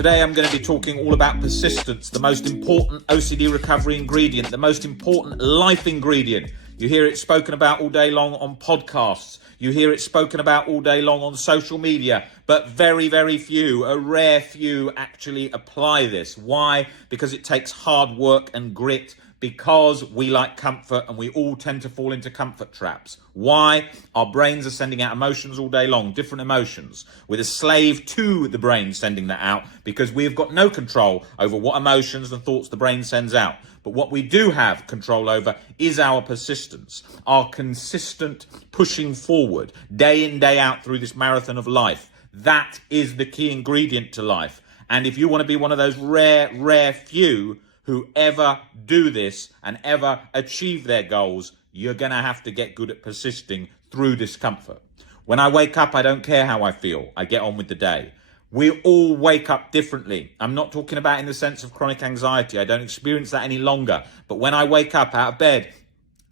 Today I'm going to be talking all about persistence, the most important OCD recovery ingredient, the most important life ingredient. You hear it spoken about all day long on podcasts. You hear it spoken about all day long on social media, but very, very few, a rare few actually apply this. Why? Because it takes hard work and grit. Because we like comfort and we all tend to fall into comfort traps. Why? Our brains are sending out emotions all day long, different emotions. We're a slave to the brain sending that out because we've got no control over what emotions and thoughts the brain sends out. But what we do have control over is our persistence, our consistent pushing forward, day in, day out through this marathon of life. That is the key ingredient to life. And if you want to be one of those rare few who ever do this and ever achieve their goals, you're going to have to get good at persisting through discomfort. When I wake up, I don't care how I feel. I get on with the day. We all wake up differently. I'm not talking about in the sense of chronic anxiety. I don't experience that any longer. But when I wake up out of bed,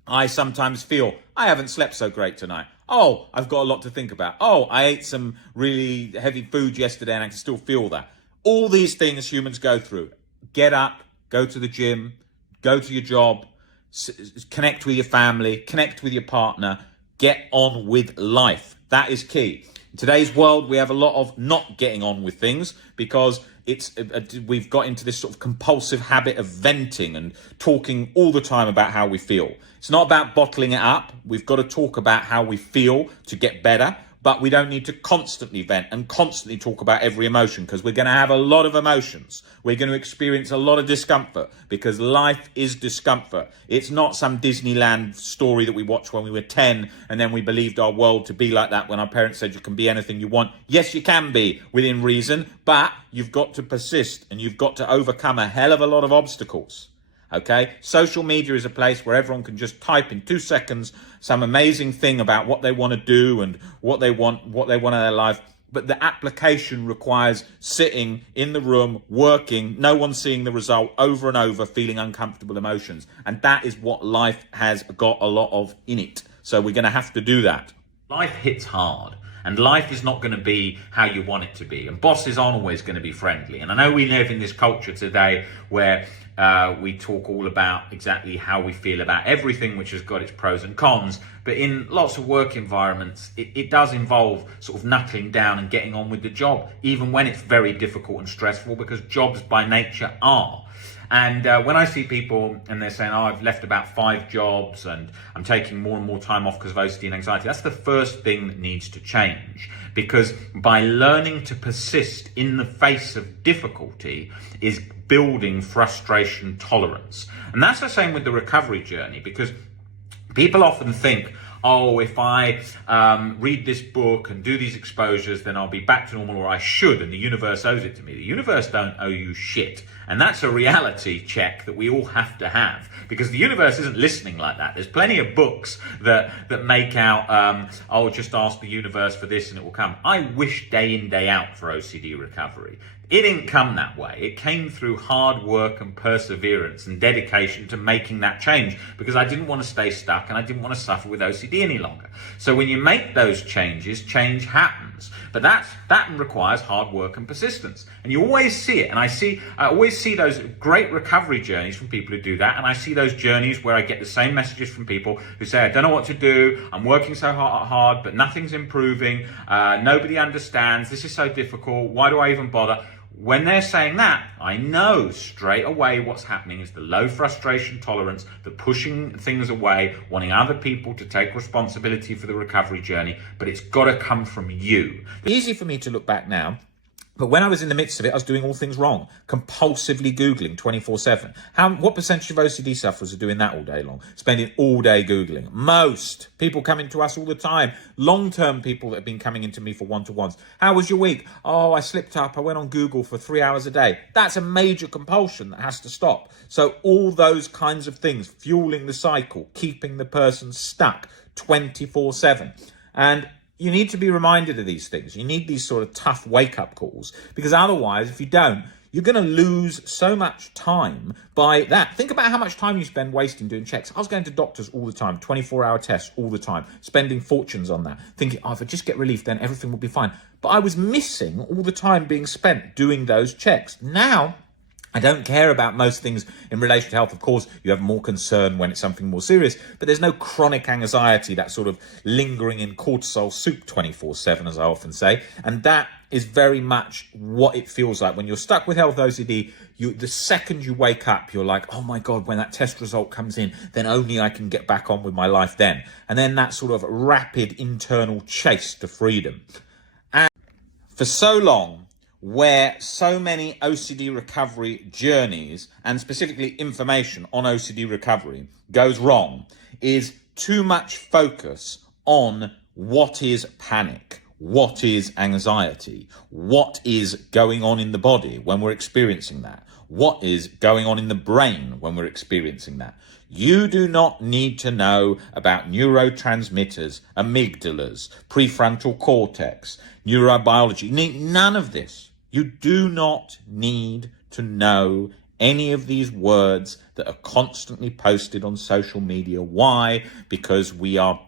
I sometimes feel I haven't slept so great tonight. Oh, I've got a lot to think about. Oh, I ate some really heavy food yesterday and I can still feel that. All these things humans go through. Get up. Go to the gym, go to your job, connect with your family, connect with your partner, get on with life. That is key. In today's world, we have a lot of not getting on with things because we've got into this sort of compulsive habit of venting and talking all the time about how we feel. It's not about bottling it up. We've got to talk about how we feel to get better. But we don't need to constantly vent and constantly talk about every emotion because we're going to have a lot of emotions. We're going to experience a lot of discomfort because life is discomfort. It's not some Disneyland story that we watched when we were 10 and then we believed our world to be like that when our parents said you can be anything you want. Yes, you can be within reason, but you've got to persist and you've got to overcome a hell of a lot of obstacles. Okay, social media is a place where everyone can just type in 2 seconds some amazing thing about what they want to do and what they want in their life. But the application requires sitting in the room, working, no one seeing the result over and over, feeling uncomfortable emotions. And that is what life has got a lot of in it. So we're going to have to do that. Life hits hard. And life is not going to be how you want it to be. And bosses aren't always going to be friendly. And I know we live in this culture today where we talk all about exactly how we feel about everything, which has got its pros and cons. But in lots of work environments, it does involve sort of knuckling down and getting on with the job, even when it's very difficult and stressful, because jobs by nature are. And when I see people and they're saying, oh, I've left about 5 jobs and I'm taking more and more time off because of OCD and anxiety, that's the first thing that needs to change. Because by learning to persist in the face of difficulty is building frustration tolerance. And that's the same with the recovery journey, because people often think, oh, if I read this book and do these exposures, then I'll be back to normal, or I should, and the universe owes it to me. The universe don't owe you shit. And that's a reality check that we all have to have, because the universe isn't listening like that. There's plenty of books that make out, oh, just ask the universe for this and it will come. I wish day in, day out for OCD recovery. It didn't come that way. It came through hard work and perseverance and dedication to making that change, because I didn't want to stay stuck and I didn't want to suffer with OCD any longer. So when you make those changes, change happens. But that requires hard work and persistence. And you always see it. And I always see those great recovery journeys from people who do that. And I see those journeys where I get the same messages from people who say, I don't know what to do. I'm working so hard, but nothing's improving. Nobody understands. This is so difficult. Why do I even bother? When they're saying that, I know straight away what's happening is the low frustration tolerance, the pushing things away, wanting other people to take responsibility for the recovery journey, but it's got to come from you. It's easy for me to look back now, but when I was in the midst of it, I was doing all things wrong, compulsively Googling 24/7. What percentage of OCD sufferers are doing that all day long, spending all day Googling? Most people coming to us all the time, long-term people that have been coming into me for one-to-ones. How was your week? Oh, I slipped up. I went on Google for 3 hours a day. That's a major compulsion that has to stop. So all those kinds of things, fueling the cycle, keeping the person stuck 24/7. And you need to be reminded of these things. You need these sort of tough wake-up calls, because otherwise, if you don't, you're going to lose so much time by that. Think about how much time you spend wasting doing checks. I was going to doctors all the time, 24-hour tests all the time, spending fortunes on that, thinking, oh, if I just get relief, then everything will be fine. But I was missing all the time being spent doing those checks. Now, I don't care about most things in relation to health. Of course, you have more concern when it's something more serious, but there's no chronic anxiety, that sort of lingering in cortisol soup 24/7, as I often say. And that is very much what it feels like when you're stuck with health OCD. The second you wake up, you're like, oh my God, when that test result comes in, then only I can get back on with my life then. And then that sort of rapid internal chase to freedom. And for so long, where so many OCD recovery journeys, and specifically information on OCD recovery, goes wrong, is too much focus on what is panic, what is anxiety, what is going on in the body when we're experiencing that, what is going on in the brain when we're experiencing that. You do not need to know about neurotransmitters, amygdalas, prefrontal cortex, neurobiology. None of this. You do not need to know any of these words that are constantly posted on social media. Why? Because we are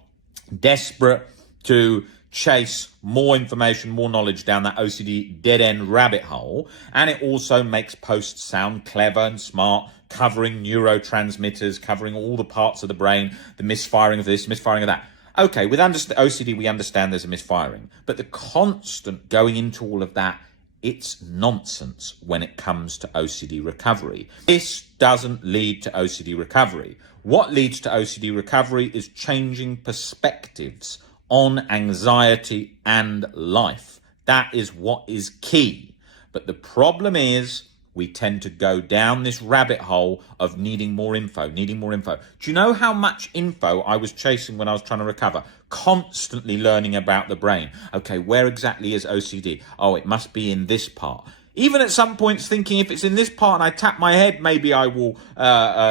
desperate to chase more information, more knowledge down that OCD dead-end rabbit hole. And it also makes posts sound clever and smart, covering neurotransmitters, covering all the parts of the brain, the misfiring of this, misfiring of that. Okay, with OCD, we understand there's a misfiring. But the constant going into all of that, it's nonsense when it comes to OCD recovery. This doesn't lead to OCD recovery. What leads to OCD recovery is changing perspectives on anxiety and life. That is what is key. But the problem is we tend to go down this rabbit hole of needing more info. Do you know how much info I was chasing when I was trying to recover? Constantly learning about the brain. Okay, where exactly is OCD? Oh, it must be in this part. Even at some points thinking if it's in this part and I tap my head, maybe I will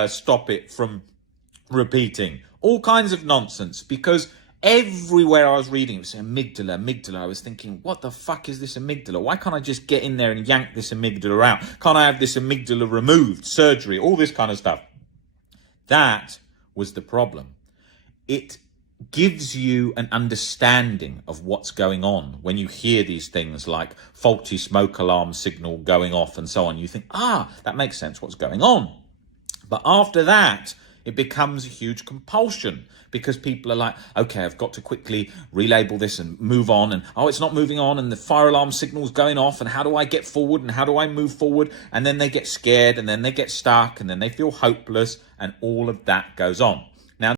stop it from repeating. All kinds of nonsense, because everywhere I was reading, it was amygdala. I was thinking, what the fuck is this amygdala? Why can't I just get in there and yank this amygdala out? Can't I have this amygdala removed, surgery, all this kind of stuff? That was the problem. It gives you an understanding of what's going on when you hear these things like faulty smoke alarm signal going off and so on. You think, that makes sense, what's going on? But after that, it becomes a huge compulsion, because people are like, okay, I've got to quickly relabel this and move on, and it's not moving on, and the fire alarm signal's going off, and how do I get forward, and how do I move forward? And then they get scared, and then they get stuck, and then they feel hopeless, and all of that goes on.